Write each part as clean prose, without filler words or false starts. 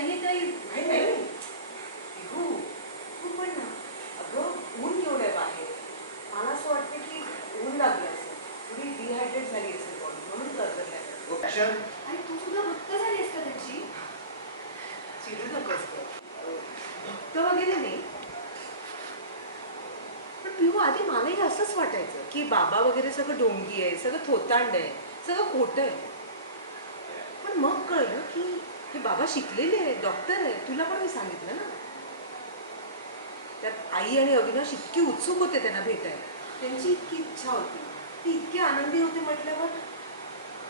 नाहीये ताई. नाही नाही हो तू पण ना. अगं ऊन केवढं आहे बाहेर. मला असं वाटतं की ऊन लागलं असेल, थोडी डिहायड्रेट झाली असेल बॉडी, म्हणून गरगरल्या. आणि तू सुद्धा भक्त झालीस का त्याची? चिडू नकोस भक्त वगैरे नाही. पण पिहू आधी मलाही असंच वाटायचं की बाबा वगैरे सगळं ढोंगी आहे, सगळं थोतांड आहे, सगळं खोटं आहे. पण मग कळलं की हे बाबा शिकलेले आहे, डॉक्टर आहे. तुला पण मी सांगितलं ना. त्यात आई आणि अविनाश इतके उत्सुक होते त्यांना भेटायला. त्यांची इतकी इच्छा होती, ती इतकी आनंदी होते म्हटल्यावर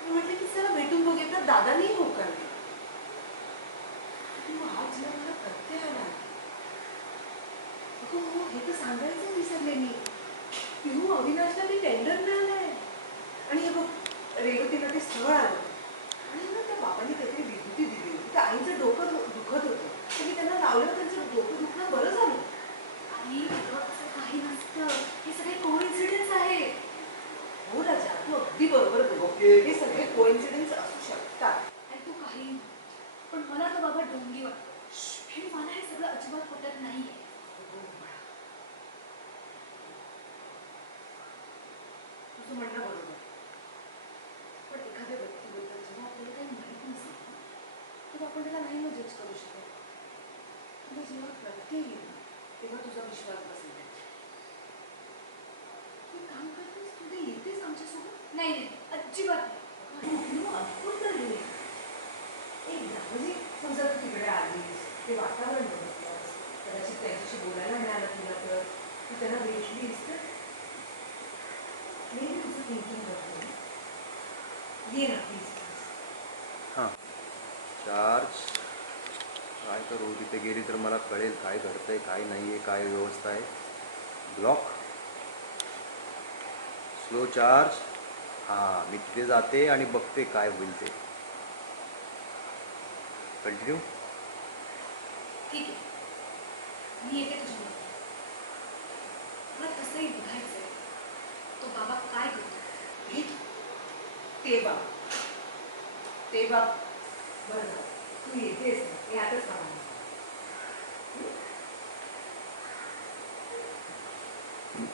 मी म्हटलं की चला भेटून बघूया. तर दादानीही होकारले. आज ना मला प्रत्यय आला. हो हे तर सांगायचं विसरले मी. पिहू अविनाशला ते टेंडर मिळालंय आणि हे बघ रेवतीला ते स्थळ आलं. आणि ना त्या बाबांनी काहीतरी विभूती दिली होती. त्या आईचं डोकं दुखत होतं, त्यांनी त्यांना लावलं, त्यांचं डोकं दुखणं बरं झालं. आई असं काही नसतं, हे सगळे कोइन्सिडन्स आहे. हो राजा, तू अगदी बरोबर बोल. हे सगळे कोइन्सिडन्स असू शकतात. आणि तू काही पण मला तर बाबा डोंगी वाटतो. आणि मला हे सगळं अजिबात पटत नाहीये. तुझं म्हणणं बरोबर. पण एखाद्या व्यक्तीबद्दल जेव्हा आपल्याला काही माहीत नसेल तेव्हा आपण त्याला नाही न जज करू शकत. तुला जेव्हा प्रत्यय येईल तेव्हा तुझा विश्वास बसेल. तू काम करतेस, तू ते येतेस आमच्यासोबत. नाही नाही अजिबात नाही. अद्भुत झाली एकदा. म्हणजे समजा तू तिकडे आलीस, ते वातावरण बघितलंस, कदाचित त्यांच्याशी बोलायला मिळालं तुला, तर तू त्यांना भेटलीस तर मी तुझं थिंकिंग करतो. ये ना प्लीज. हां चार्ज काय करू? तिथे गेली तर मला कळेल काय घडतंय काय नाही आहे, काय व्यवस्था आहे. Block slow charge. हां मी तिथे जाते आणि बघते काय होईल ते. कंटिन्यू. ठीक आहे, मी येते तुझ्याबरोबर. मला कसंही बघायचंय तो बाबा काय करतो. ते बाब ते बाब बरं झालं तू येतेस. हे आताच सांगा.